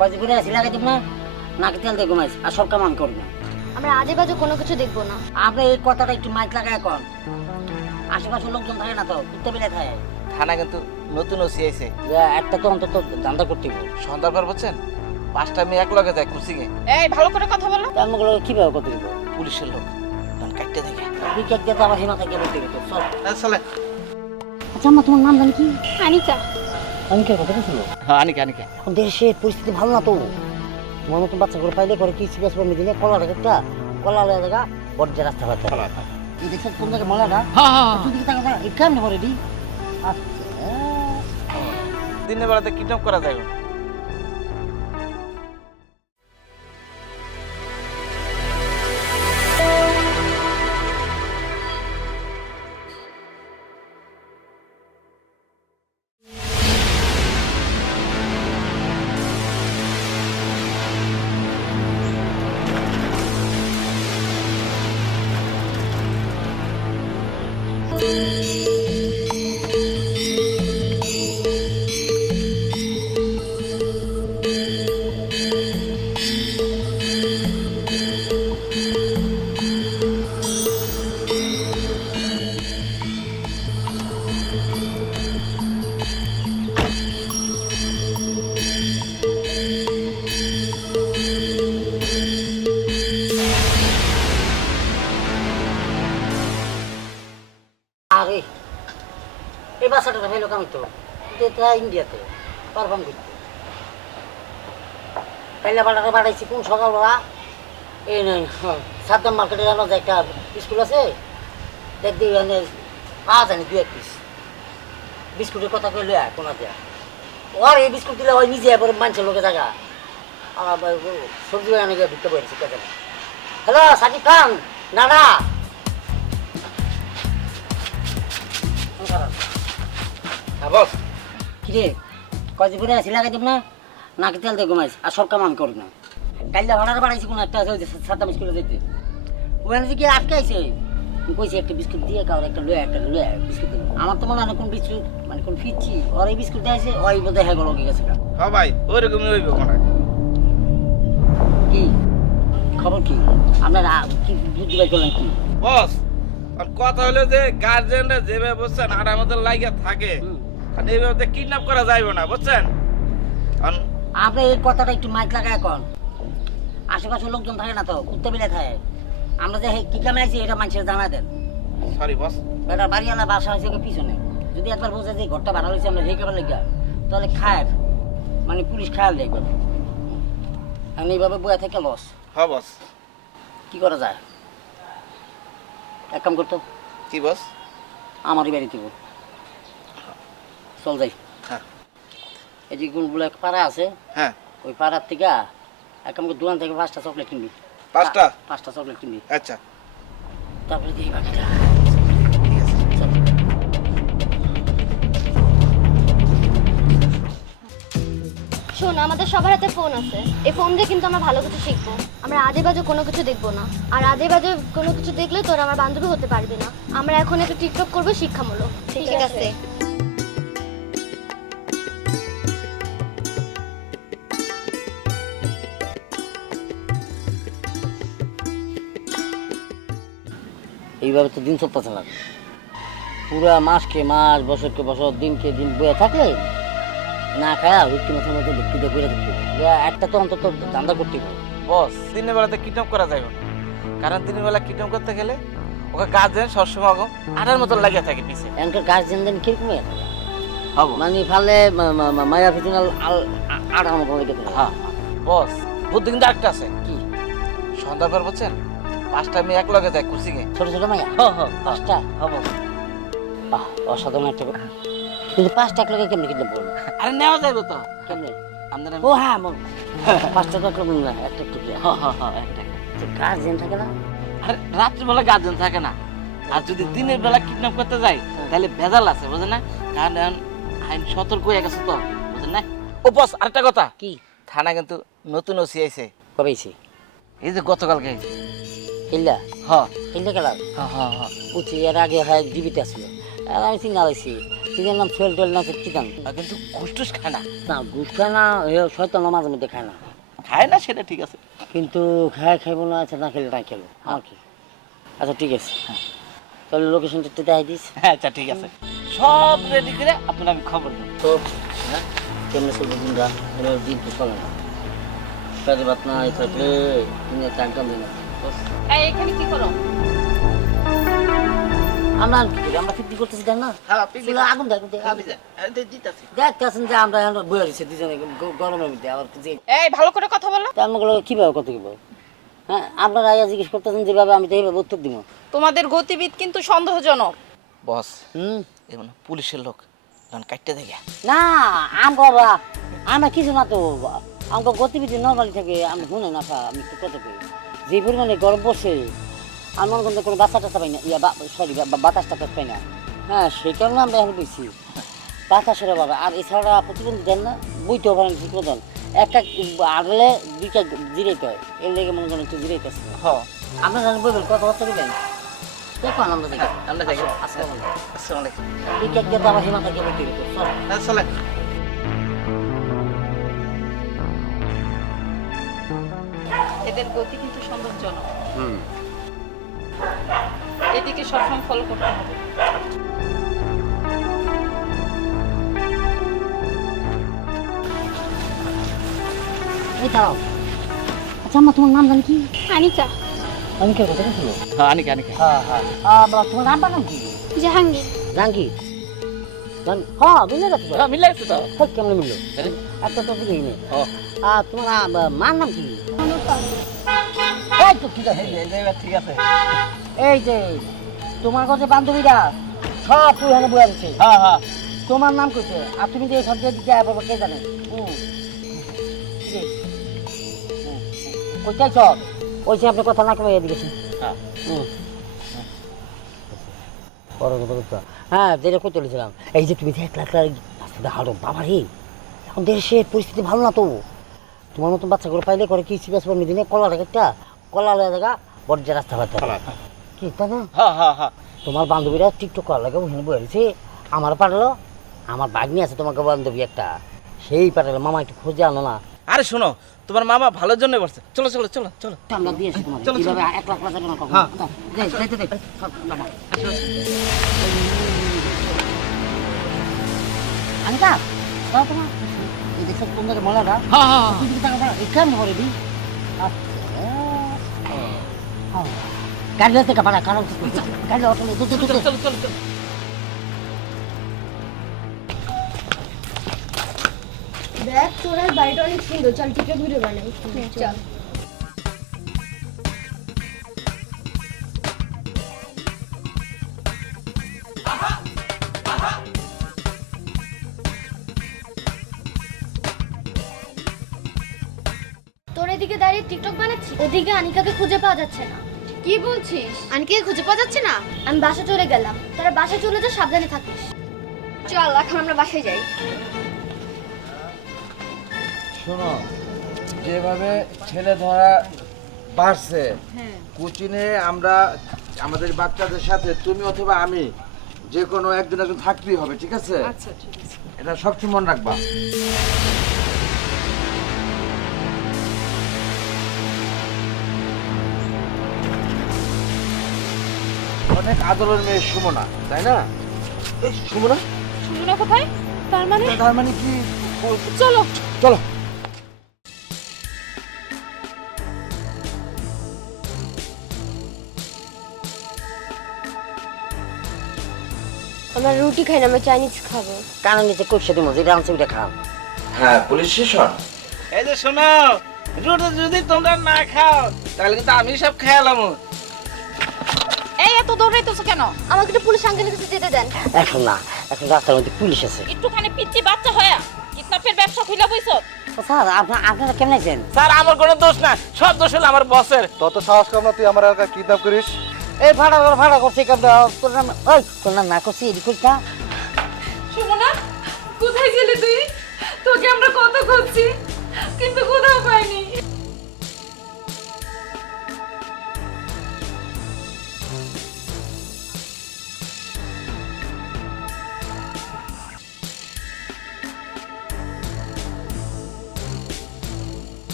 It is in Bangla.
কয় করে আসি লাগাই দিব না নাকে তেল দিয়ে ঘুমাইছি আর সব কাম আমি করব না। আমরা আজে বাজে কোনো কিছু দেখবো না। আপনি এই কথাটা একটু মাইক লাগায় এখন আশেপাশে লোকজন থাকে না তো কুত্তে বিলে থাকে। থানা কিন্তু নতুন ওসি আইছে, একটা তো অন্তত ধান্দা করতে হবে। সন্ধ্যার পর বুঝছেন 5টা মেয়ে এক লগে যায় কুচিঙে। এই ভালো করে কথা বলো। তারগুলো কিভাবে করতে দিব? পুলিশের লোক তখন কাটতে দেখে উইকেট দিয়ে তো আমার সীমা থেকে বলতে হবে। চল চলে। আচ্ছা আমার তোমার নাম জানি কি? আনিকা। অনেকের কথা বলছিল। হ্যাঁ আনিকা আনিকা। এখন দেশের পরিস্থিতি ভালো না তো। তোমার মতন বাচ্চা করে পাইলে করে কি সিরিয়াস করে দিনে কলা একটা কলা লয়ে জায়গা বড় রাস্তা পাতে এই দেখছেন কোন জায়গায় মলা না তুই দিকে টাকা এই কেমনে করে দি দিনের বেলাতে কিডন্যাপ করা যায় না। আরে এই বাচ্চাটা ভাই লোক আমি তো এটা ইন্ডিয়াতে পারফর্ম করতে পাইলে বাড়াটা বাড়াইছি কোন সকালবেলা এই নয় সাদ্দাম মার্কেটে জানো যে একটা স্কুল আছে দেখবি মানে পাওয়া যায়নি 2-1 পিস বিস্কুটের কথা কই লয়া কোনা দিয়া ওর এই বিস্কুট দিলে ওই নিজে এবার মানুষের লোকে জায়গা আমার সবজি বাগানে গিয়ে ঢুকতে পারছি কে জানে। হ্যালো সাকিব খান দাদা হ্যাঁ বস। কিরে কয় করে আসি লাগাই দিব না নাকে তেল দিয়ে ঘুমাইছি আর সব কাম আমি করি না। কাইলা ভাড়াটা বাড়াইছি কোনো একটা আছে ওই যে সাদ্দাম স্কুলে যেতে ওখানে যে কি আটকাইছে কইছি একটা বিস্কুট দিয়ে কারো একটা লয়ে বিস্কুট দেবো আমার তো মনে হয় কোন বিস্কুট মানে কোন ফিরছি ওর এই বিস্কুট দিয়েছে ওই বোধহয় হ্যাঁ গেল গেছে হ্যাঁ ভাই ওইরকমই হইব মনে হয়। কি খবর কি আপনারা কি বুদ্ধি বাই করলেন কি বস আর কথা হলো যে গার্জেনরা যেভাবে বুঝছেন আড়ার মধ্যে লাগিয়ে থাকে আর এইভাবে কিডন্যাপ করা যাইবে না বুঝছেন। আপনি এই কথাটা একটু মাইক লাগায় এখন আশেপাশে লোকজন থাকে না তো কুত্তে বিলে থাকে আমরা যে কি কামে আছি এটা মানুষের জানা দেন। Sorry boss. এটা বাড়িওয়ালা বাসা হয়েছে পিছনে যদি একবার বোঝে যে ঘরটা ভাড়া হয়েছে আমরা সেই কেবল লেগে তাহলে খায় মানে পুলিশ খায়াল দেখবে আমি এইভাবে বয়ে থেকে লস। হ্যাঁ বস। কি করা যায় এক কাম করতো কি বস? আমারই বাড়িতে চল যাই। হ্যাঁ এই যে কোনগুলো এক পাড়া আছে হ্যাঁ ওই পাড়ার থেকে এক কাম করে দোকান থেকে 5টা চকলেট কিনবি। 5টা চকলেট কিনবি আচ্ছা তারপরে দিই বাকিটা। শোন আমাদের সবার হাতে ফোন আছে, এই ফোন দিয়ে কিন্তু আমরা ভালো কিছু শিখবো। আমরা আজে বাজে কোনো কিছু দেখবো না, আর আজে বাজে কোনো কিছু দেখলে তোরা আমার বান্ধবী হতে পারবি না। আমরা এখন একটু টিকটক করবো শিক্ষামূলক। ঠিক আছে। এইভাবে তো দিন চলতেছে না পুরা মাসকে মাস বছরকে বছর দিনকে দিন বয়ে থাকলে না খায়া ভিক্টি মাসের মধ্যে ভিক্টিতে করে দিতে একটা তো অন্তত ধান্দা করতে হবে। বস দিনের বেলাতে কিডন্যাপ করা যাইবে না, কারণ দিনের বেলা কিডন্যাপ করতে গেলে ওকে গার্জেন সবসময় আড়ার মতন লাগিয়ে থাকে পিছে। এনকার গার্জেন দেন কিরকম থাকে হবো মানে ফালে মায়া ফিজিনাল আড়ার মতো লেগে থাকে। হ্যাঁ বস বুদ্ধি কিন্তু একটা আছে। কি সন্ধ্যার পর বুঝছেন 5টা মেয়ে এক লগে যায় কুচিঙে। ছোট ছোট মায়া হ্যাঁ হ্যাঁ 5টা হবো। বাহ অসাধারণ একটা কিন্তু 5টা লোকে কেমনি কিনতে বলবো আরে নেওয়া যাইবে তো কেমনি আমাদের। ও হ্যাঁ 5টা তো না একটা একটু হ্যাঁ হ্যাঁ হ্যাঁ একটা গার্জেন থাকে না। আরে রাত্রিবেলা গার্জেন থাকে না, আর যদি দিনের বেলা কিডন্যাপ করতে যাই তাহলে ভেজাল আছে বুঝেন না, কারণ আইন সতর্ক হয়ে গেছে তো বুঝেন না। ও বস আরেকটা কথা কি থানা কিন্তু নতুন ওসি আইছে। কবে এসে এই যে গতকালকে। কিল্লা হ্যাঁ কিল্লা গেলাম হ্যাঁ হ্যাঁ হ্যাঁ বুঝছি এর আগে হয় জীবিত আসলো আর আমি সিঙ্গাল আইছি চিনের নাম সোহেল টোয়েল না কি জান কিন্তু ঘুষ টুস খায় না। না ঘুষ খায় না, এ শয়তান মাঝে মধ্যে খায় না, খায় না সেটা ঠিক আছে, কিন্তু খাইবো না, আচ্ছা না খেলে না খেলো আমার কি। আচ্ছা ঠিক আছে, তাহলে লোকেশনটা একটু দেখাই দিস। হ্যাঁ আচ্ছা ঠিক আছে, সব রেডি করে আপনার আমি খবর দেব। তো হ্যাঁ কেমনে চলবে দিনটা, দিন তো চলে না, কাজে বাত না থাকলে দিনে চান কাম না। এই এখানে কি করো? আমরা আর কি করি, আমরা পিকনিক করতেছি দেখ না, হ্যাঁ চুলা আগুন দেখ দিতেছি। দেখতেছেন যে আমরা এখন বয়ে রয়েছি দুজনে গরমের মধ্যে, আবার যে এই ভালো করে কথা বলো। আমাগুলো কীভাবে কত কী বল, হ্যাঁ আপনারা আয়া জিজ্ঞেস করতেছেন যেভাবে আমি তো এইভাবে উত্তর দিব। তোমাদের গতিবিধ কিন্তু সন্দেহজনক। বস হুম এমন পুলিশের লোক এখন কাটতে দেখে। না আমরা কিছু না তো, আমাকে গতিবিধি নর্মালি থাকে, আমি শুনে না আমি একটু কথা কই, যে পরিমাণে গরম পড়ছে আমি মনে করেন কোনো বাচ্চা টাচ্চা পাই না, সরি বাতাস টাতাস পাই না, হ্যাঁ সেই কারণে আমরা এখন বেশি বাতাসের বাবা। আর এছাড়া প্রতিবন্ধী দেন না, বইতেও পারেন ঠিক মতন, একটা আগলে দুইটা জিরাইতে হয়, এর লেগে মনে করেন একটু জিরাইতেছে। হ্যাঁ আপনার জানেন বলবেন কথাবার্তা বলবেন, দেখো আনন্দ দেখি আমরা দেখি। আসসালামু আলাইকুম। আসসালামু আলাইকুম। এই কেক দিয়ে তো আমার সীমাটা গিয়ে বলতে গেতো সব। হ্যাঁ চলে। এদের গতি কিন্তু সন্দেহজনক। এদিকে সবসময় ফলো করতে হবে। এই দাঁড়াও, আচ্ছা আমার তোমার নাম জানি কি? আনিকা। আমি কে কথা বলছিল? হ্যাঁ আনিকা আনিকা। হ্যাঁ হ্যাঁ তোমার নামটা নাম কি? জাহাঙ্গীর। জাহাঙ্গীর। হ্যাঁ বুঝলে গেছো তো? হ্যাঁ মিলে গেছে তো। ঠিক কেমন মিললো? আরে, একটা তো বুঝেই নেই। ও তোমার মার নাম কি? অনুপম। এই তো ঠিক আছে, ঠিক আছে। এই যে তোমার কাছে বান্ধবীরা সব তুই এখানে বয়ে আছে, হ্যাঁ হ্যাঁ তোমার নাম কইছে, আর তুমি যে সব দিয়ে দিতে পারবো কে জানে। কোথায় সব ওই যে আপনি কথা না কমে এদিকে শুনুন। হ্যাঁ হ্যাঁ যেটা করতে চলেছিলাম, এই যে তুমি যে 1 লাখ টাকা হারো বাবা রে, এখন দেশের পরিস্থিতি ভালো না তো, তোমার মতন বাচ্চাগুলো পাইলে করে কি সিবাস বর্ণি দিনে কলা একটা কলা লয়ে জায়গা বড় যে রাস্তা পাতে কি তাই না? হ্যাঁ হ্যাঁ হ্যাঁ তোমার বান্ধবীরা টিকটক করার লাগে ওখানে বলেছে, আমার পাঠালো, আমার বাগনি আছে তোমাকে বান্ধবী একটা, সেই পাঠালো, মামা একটু খুঁজে আনো না। আরে শোনো তোমার মামা ভালোর জন্য বলছে, চলো চলো চলো চলো। আমরা দিয়েছি তোমার চলো, চলো। কিভাবে 1 লাখ টাকা না কখন? হ্যাঁ। আনিকা দাও তোমার এই দেখো তোমার মলাটা হ্যাঁ হ্যাঁ তুমি টাকা দাও এখান করে দি। গাড়ি থেকে পাড়া কারণ গাড়ি অটো চলো চলো চলো চলো। দেখ তোর বাড়িটা অনেক সুন্দর, চল টিকিট ভিডিও বানাই। চল। তোর এদিকে দাঁড়িয়ে টিকটক বানাচ্ছি, ওদিকে আনিকাকে খুঁজে পাওয়া যাচ্ছে না। কি বলছিস? আনিকাকে খুঁজে পাওয়া যাচ্ছে না? আমি বাসা চলে গেলাম, তোরা বাসায় চলে যা, সাবধানে থাকিস। চল এখন আমরা বাসায় যাই। শোনো, যেভাবে ছেলে ধরা বাড়ছে, কোচিনে আমরা আমাদের বাচ্চাদের সাথে তুমি অথবা আমি যে কোনো একজন থাকতেই হবে, ঠিক আছে? আচ্ছা ঠিক আছে। এটা সবসময় মনে রাখবা। অনেক আদরের মেয়ে সুমনা, তাই না? এই সুমনা, সুমনা কোথায়? তার মানে তার মানে কি? চলো। চলো। আমরা রুটি খাই না, আমরা চাইনিজ খাবো। কারণ নিচে কইছে তুমি যেটা আনছে ওটা খাও। হ্যাঁ, পুলিশ স্টেশন। এই যে শোনো, রুটি যদি তোমরা না খাও তাহলে কিন্তু আমি সব খেয়ালাম। এই এত দৌড়াইতেছো কেন? আমাকে একটু পুলিশ আঙ্কেলের কাছে যেতে দেন। এখন না, এখন রাস্তার মধ্যে পুলিশ আছে। একটুখানি পিচ্চি বাচ্চা হয়া কিডন্যাপের ব্যবসা খুইলা বইছো। স্যার আপনারা কেমন আছেন? স্যার আমার কোনো দোষ না, সব দোষ হলো আমার বসের। তত সাহস কম না তুই আমার এলাকা কিডন্যাপ করিস? এই ভাড়া করছি তোর নাম ওই তোর নাম না করছি এদিক করিস না। সুমনা কোথায় ছিলি তুই? তোকে আমরা কত খুঁজছি কিন্তু কোথাও পাইনি।